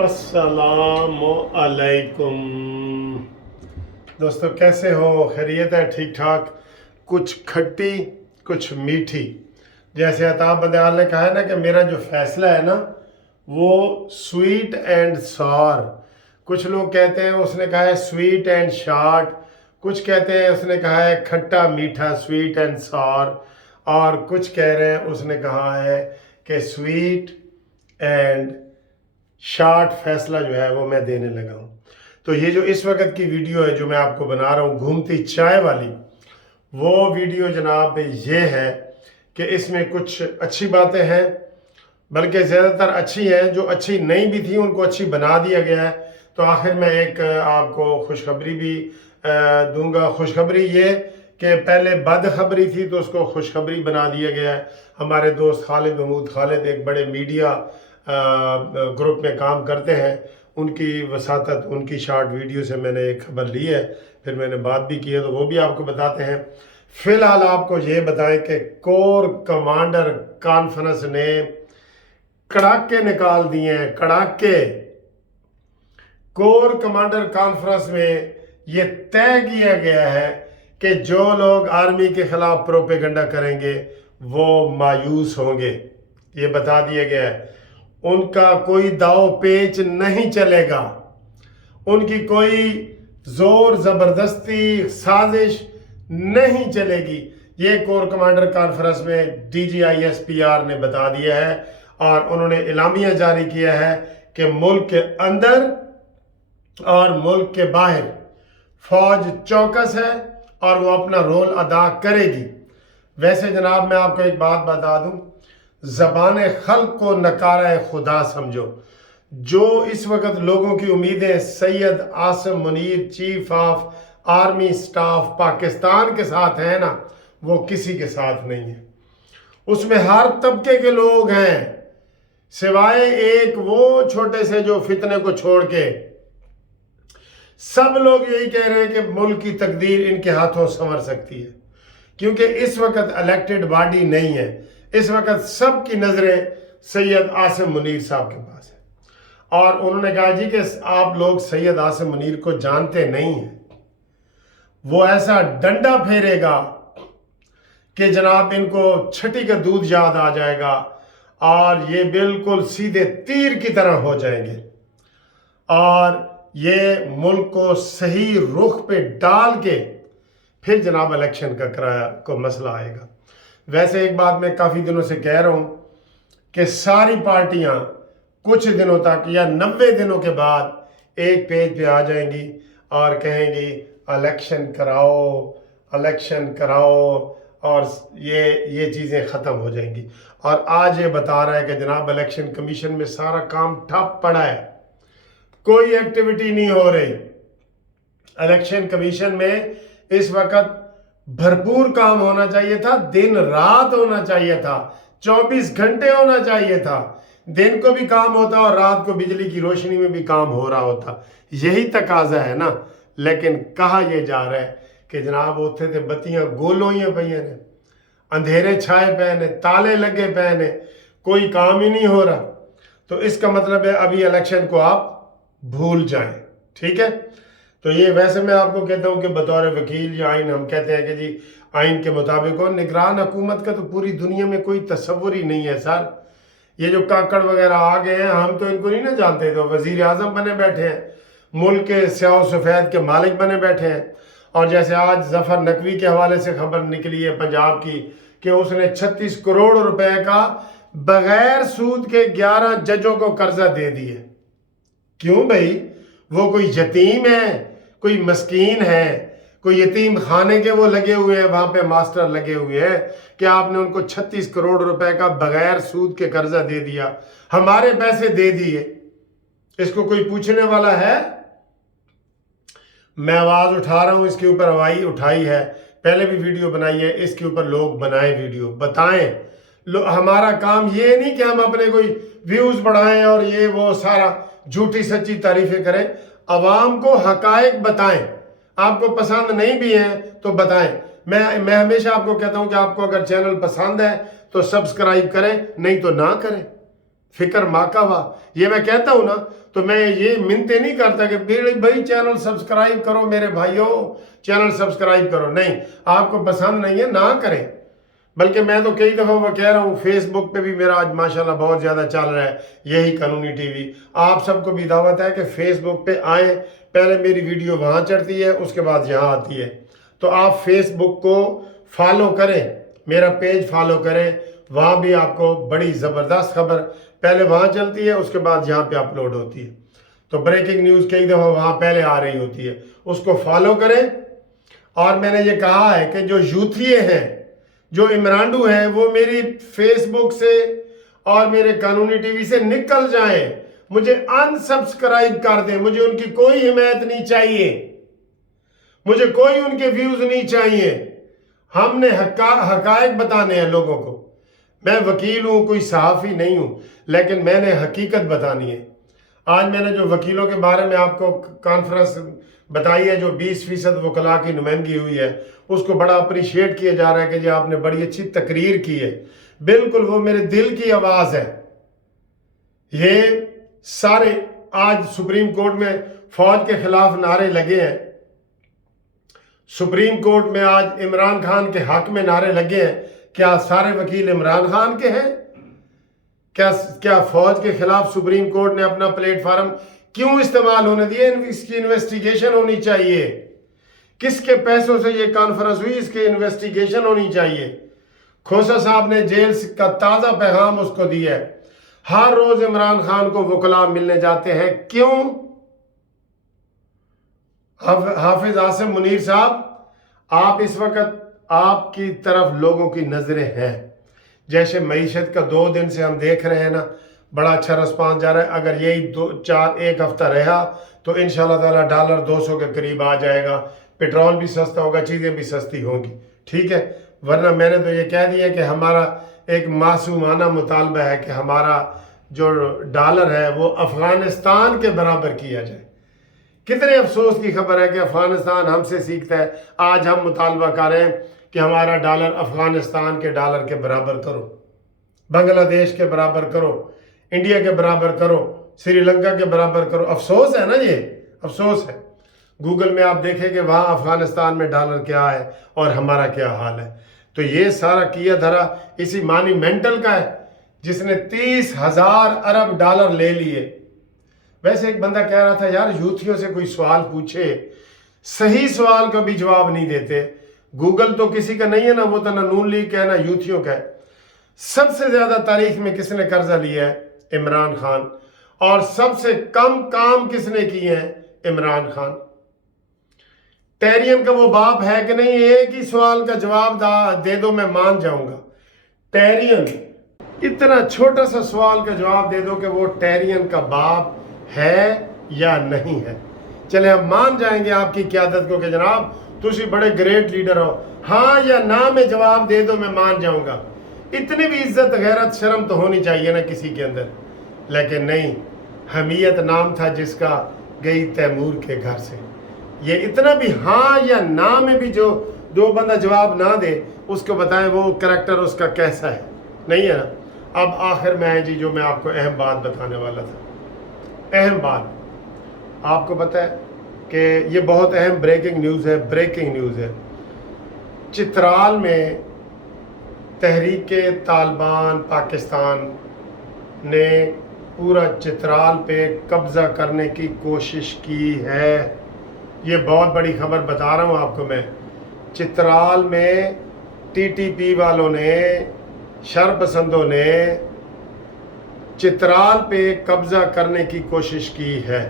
अस्सलाम अलैकुम दोस्तों, कैसे हो? खैरियत है? ठीक ठाक। कुछ खट्टी कुछ मीठी। जैसे अताब बंदयाल ने कहा है ना कि मेरा जो फैसला है ना वो स्वीट एंड सॉर। कुछ लोग कहते हैं उसने कहा है स्वीट एंड शार्ट, कुछ कहते हैं उसने कहा है खट्टा मीठा स्वीट एंड सॉर, और कुछ कह रहे हैं उसने कहा है कि स्वीट एंड शार्ट फैसला जो है वो मैं देने लगा हूँ। तो ये जो इस वक्त की वीडियो है जो मैं आपको बना रहा हूँ घूमती चाय वाली, वो वीडियो जनाब ये है कि इसमें कुछ अच्छी बातें हैं, बल्कि ज़्यादातर अच्छी हैं। जो अच्छी नहीं भी थी उनको अच्छी बना दिया गया है। तो आखिर में एक आपको खुशखबरी भी दूंगा। खुशखबरी ये कि पहले बदखबरी थी तो उसको खुशखबरी बना दिया गया है। हमारे दोस्त खालिद महमूद खालिद एक बड़े मीडिया ग्रुप में काम करते हैं, उनकी वसातत उनकी शॉर्ट वीडियो से मैंने एक खबर ली है, फिर मैंने बात भी की है, तो वो भी आपको बताते हैं। फिलहाल आपको ये बताएं कि कोर कमांडर कॉन्फ्रेंस ने कड़ाके निकाल दिए हैं, कड़ाके। कोर कमांडर कॉन्फ्रेंस में ये तय किया गया है कि जो लोग आर्मी के खिलाफ प्रोपेगेंडा करेंगे वो मायूस होंगे। ये बता दिया गया है। उनका कोई दाव पेच नहीं चलेगा, उनकी कोई जोर जबरदस्ती साजिश नहीं चलेगी। ये कोर कमांडर कॉन्फ्रेंस में DGISPR ने बता दिया है, और उन्होंने एलामिया जारी किया है कि मुल्क के अंदर और मुल्क के बाहर फौज चौकस है और वो अपना रोल अदा करेगी। वैसे जनाब मैं आपको एक बात बता दूं, ज़बान खल्क को नकारा खुदा समझो। जो इस वक्त लोगों की उम्मीदें Syed Asim Munir chief of army staff Pakistan के साथ है ना, वो किसी के साथ नहीं है। उसमें हर तबके के लोग हैं, सिवाय एक वो छोटे से जो फितने को छोड़ के सब लोग यही कह रहे हैं कि मुल्क की तकदीर इनके हाथों संवर सकती है, क्योंकि इस वक्त इलेक्टेड बॉडी नहीं है। इस वक्त सब की नज़रें सैयद आसिम मुनीर साहब के पास है, और उन्होंने कहा जी कि आप लोग सैयद आसिम मुनीर को जानते नहीं हैं। वो ऐसा डंडा फेरेगा कि जनाब इनको छठी का दूध याद आ जाएगा और ये बिल्कुल सीधे तीर की तरह हो जाएंगे, और ये मुल्क को सही रुख पे डाल के फिर जनाब इलेक्शन का किराया को मसला आएगा। वैसे एक बात मैं काफ़ी दिनों से कह रहा हूँ कि सारी पार्टियाँ कुछ दिनों तक या 90 दिनों के बाद एक पेज पे आ जाएंगी और कहेंगी इलेक्शन कराओ, इलेक्शन कराओ, और ये चीज़ें ख़त्म हो जाएंगी। और आज ये बता रहा है कि जनाब इलेक्शन कमीशन में सारा काम ठप पड़ा है, कोई एक्टिविटी नहीं हो रही। इलेक्शन कमीशन में इस वक्त भरपूर काम होना चाहिए था, दिन रात होना चाहिए था, 24 घंटे होना चाहिए था। दिन को भी काम होता और रात को बिजली की रोशनी में भी काम हो रहा होता। यही तकाजा है ना। लेकिन कहा यह जा रहा है कि जनाब उठे थे बत्तियां गोलों ही पई ने, अंधेरे छाए पे ने, ताले लगे पे ने, कोई काम ही नहीं हो रहा। तो इसका मतलब है अभी इलेक्शन को आप भूल जाएं, ठीक है। तो ये वैसे मैं आपको कहता हूँ कि बतौर वकील या आइन हम कहते हैं कि जी आइन के मुताबिक हो। निगरान हुकूमत का तो पूरी दुनिया में कोई तस्वुर ही नहीं है सर। ये जो काकड़ वगैरह आ गए हैं, हम तो इनको नहीं ना जानते, तो वजीर आजम बने बैठे हैं, मुल्क के स्याह सफ़ेद के मालिक बने बैठे हैं। और जैसे आज जफर नकवी के हवाले से खबर निकली है पंजाब की कि उसने 36 करोड़ रुपए का बगैर सूद के 11 जजों को कर्जा दे दिए। क्यों भाई? वो कोई यतीम है, कोई मस्कीन है, कोई यतीम खाने के वो लगे हुए हैं, वहां पे मास्टर लगे हुए हैं कि आपने उनको 36 करोड़ रुपए का बगैर सूद के कर्जा दे दिया, हमारे पैसे दे दिए। इसको कोई पूछने वाला है? मैं आवाज उठा रहा हूं, इसके ऊपर हवाई उठाई है, पहले भी वीडियो बनाई है, इसके ऊपर लोग बनाए वीडियो, बताएं। हमारा काम ये नहीं कि हम अपने कोई व्यूज बढ़ाएं और ये वो सारा झूठी सच्ची तारीफें करें। अवाम को हकायक बताएं। आपको पसंद नहीं भी है तो बताएं। मैं हमेशा आपको कहता हूं कि आपको अगर चैनल पसंद है तो सब्सक्राइब करें, नहीं तो ना करें। फिक्र माकावा, ये मैं कहता हूँ ना तो मैं ये मिन्नतें नहीं करता कि भाई चैनल सब्सक्राइब करो मेरे भाइयों, चैनल सब्सक्राइब करो। नहीं, आपको पसंद नहीं है ना करें। बल्कि मैं तो कई दफ़ा वो कह रहा हूँ, फेसबुक पे भी मेरा आज माशाल्लाह बहुत ज़्यादा चल रहा है यही कानूनी टीवी। आप सबको भी दावत है कि फेसबुक पे आए, पहले मेरी वीडियो वहाँ चढ़ती है, उसके बाद यहाँ आती है। तो आप फेसबुक को फॉलो करें, मेरा पेज फॉलो करें, वहाँ भी आपको बड़ी ज़बरदस्त खबर पहले वहाँ चलती है, उसके बाद यहाँ पे अपलोड होती है। तो ब्रेकिंग न्यूज़ कई दफ़ा वहाँ पहले आ रही होती है, उसको फॉलो करें। और मैंने ये कहा है कि जो यूथिये हैं, जो इमरानडू हैं, वो मेरी फेसबुक से और मेरे कानूनी टीवी से निकल जाएं, मुझे अनसब्सक्राइब कर दें। मुझे उनकी कोई हिमायत नहीं चाहिए, मुझे कोई उनके व्यूज नहीं चाहिए। हमने हकायक बताने हैं लोगों को। मैं वकील हूं, कोई सहाफ़ी नहीं हूं, लेकिन मैंने हकीकत बतानी है। आज मैंने जो वकीलों के बारे में आपको कॉन्फ्रेंस बताई है, जो 20% वकला की नुमाइंदगी हुई है, उसको बड़ा अप्रिशिएट किया जा रहा है कि जी आपने बड़ी अच्छी तकरीर की है। बिल्कुल वो मेरे दिल की आवाज़ है। ये सारे आज सुप्रीम कोर्ट में फौज के खिलाफ नारे लगे हैं, सुप्रीम कोर्ट में आज इमरान खान के हक में नारे लगे हैं। क्या सारे वकील इमरान खान के हैं? क्या फौज के खिलाफ सुप्रीम कोर्ट ने अपना प्लेटफार्म क्यों इस्तेमाल होने दिया? इसकी इन्वेस्टिगेशन होनी चाहिए। किसके पैसों से ये कॉन्फ्रेंस हुई, इसकी इन्वेस्टिगेशन होनी चाहिए। खोसा साहब ने जेल का ताज़ा पैगाम उसको दिया है। हर रोज इमरान खान को वकला मिलने जाते हैं, क्यों? हाफिज आसिम मुनीर साहब, आप इस वक्त आपकी तरफ लोगों की नजरें हैं। जैसे मईशत का 2 दिन से हम देख रहे हैं ना, बड़ा अच्छा रिस्पांस जा रहा है। अगर यही 1 हफ्ता रहा तो इंशाल्लाह ताला डॉलर 200 के करीब आ जाएगा, पेट्रोल भी सस्ता होगा, चीज़ें भी सस्ती होंगी। ठीक है, वरना मैंने तो ये कह दिया कि हमारा एक मासूमाना मुतालबा है कि हमारा जो डॉलर है वो अफगानिस्तान के बराबर किया जाए। कितने अफसोस की खबर है कि अफगानिस्तान हमसे सीखता है। आज हम मुतालबा कर रहे हैं कि हमारा डॉलर अफगानिस्तान के डॉलर के बराबर करो, बांग्लादेश के बराबर करो, इंडिया के बराबर करो, श्रीलंका के बराबर करो। अफसोस है ना, ये अफसोस है। गूगल में आप देखें कि वहाँ अफगानिस्तान में डॉलर क्या है और हमारा क्या हाल है। तो ये सारा किया धरा इसी मॉन्यूमेंटल का है, जिसने 30,000 अरब डॉलर ले लिए। वैसे एक बंदा कह रहा था, यार यूथियों से कोई सवाल पूछे, सही सवाल का भी जवाब नहीं देते। गूगल तो किसी का नहीं है ना, वो तो ना नून लीग का है ना यूथियों का है। सबसे ज्यादा तारीख में किसने कर्जा लिया है? इमरान खान। और सबसे कम काम किसने किए हैं? इमरान खान। टेरियन का वो बाप है कि नहीं? एक ही सवाल का जवाब दे दो, मैं मान जाऊंगा। टेरियन, इतना छोटा सा सवाल का जवाब दे दो कि वो टेरियन का बाप है या नहीं है। चले हम मान जाएंगे आपकी क़यादत को कि जनाब तुसी बड़े ग्रेट लीडर हो, हाँ या ना में जवाब दे दो, मैं मान जाऊंगा। इतनी भी इज्जत गैरत शर्म तो होनी चाहिए ना किसी के अंदर। लेकिन नहीं, हमीयत नाम था जिसका, गई तैमूर के घर से। ये इतना भी हाँ या ना में भी जो बंदा जवाब ना दे, उसको बताएं वो करैक्टर उसका कैसा है, नहीं है ना। अब आखिर में है जी, जो मैं आपको अहम बात बताने वाला था। अहम बात आपको पता है कि ये बहुत अहम ब्रेकिंग न्यूज़ है। ब्रेकिंग न्यूज़ है, चित्राल में तहरीके तालिबान पाकिस्तान ने पूरा चित्राल पे कब्ज़ा करने की कोशिश की है। ये बहुत बड़ी खबर बता रहा हूँ आपको मैं। चित्राल में टीटीपी वालों ने, शरपसंदों ने चित्राल पे कब्ज़ा करने की कोशिश की है,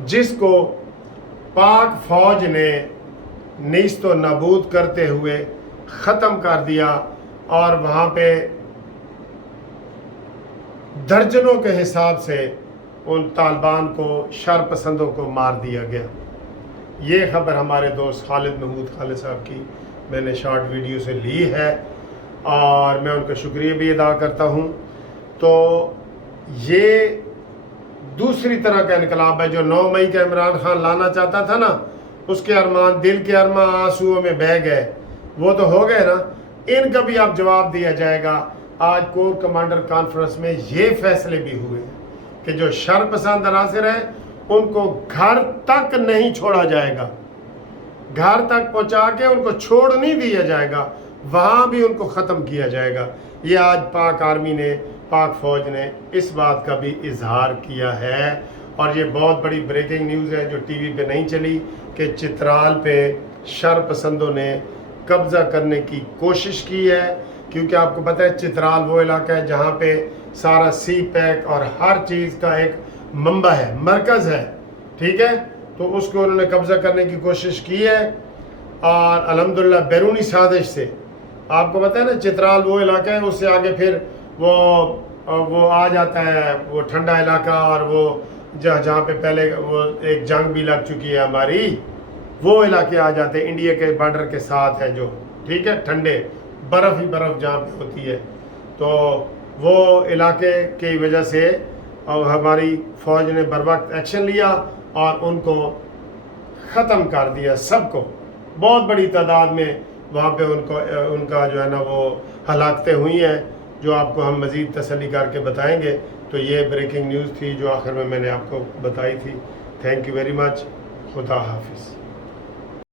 जिसको पाक फौज ने नीस्तो नाबूद करते हुए ख़त्म कर दिया। और वहाँ पे दर्जनों के हिसाब से उन तालिबान को, शरपसंदों को मार दिया गया। ये खबर हमारे दोस्त खालिद महमूद खालिद साहब की मैंने शॉर्ट वीडियो से ली है और मैं उनका शुक्रिया भी अदा करता हूँ। तो ये दूसरी तरह का इनकलाब है। जो 9 मई का इमरान खान लाना चाहता था ना, उसके अरमान, दिल के अरमान आंसुओं में बह गए, वो तो हो गए ना। इनका भी अब जवाब दिया जाएगा آج کور کمانڈر کانفرنس میں یہ فیصلے بھی ہوئے کہ جو شر پسند عناصر ہیں ان کو گھر تک نہیں چھوڑا جائے گا، گھر تک پہنچا کے ان کو چھوڑ نہیں دیا جائے گا، وہاں بھی ان کو ختم کیا جائے گا۔ یہ آج پاک آرمی نے، پاک فوج نے اس بات کا بھی اظہار کیا ہے، اور یہ بہت بڑی بریکنگ نیوز ہے جو ٹی وی پہ نہیں چلی کہ چترال پہ شر پسندوں نے قبضہ کرنے کی کوشش کی ہے، کیونکہ آپ کو پتہ ہے چترال وہ علاقہ ہے جہاں پہ سارا سی پیک اور ہر چیز کا ایک منبع ہے، مرکز ہے، ٹھیک ہے؟ تو اس کو انہوں نے قبضہ کرنے کی کوشش کی ہے، اور الحمدللہ بیرونی سازش سے، آپ کو پتہ ہے نا چترال وہ علاقہ ہے، اس سے آگے پھر وہ آ جاتا ہے وہ ٹھنڈا علاقہ، اور وہ جہاں پہ پہلے وہ ایک جنگ بھی لگ چکی ہے ہماری، وہ علاقے آ جاتے ہیں انڈیا کے بارڈر کے ساتھ ہے جو، ٹھیک ہے، ٹھنڈے برف ہی برف جہاں پہ ہوتی ہے، تو وہ علاقے کی وجہ سے ہماری فوج نے بر وقت ایکشن لیا اور ان کو ختم کر دیا، سب کو، بہت بڑی تعداد میں وہاں پہ ان کا جو ہے نا وہ ہلاکتیں ہوئی ہیں، جو آپ کو ہم مزید تسلی کر کے بتائیں گے۔ تو یہ بریکنگ نیوز تھی جو آخر میں نے آپ کو بتائی تھی۔ تھینک یو ویری مچ، خدا حافظ۔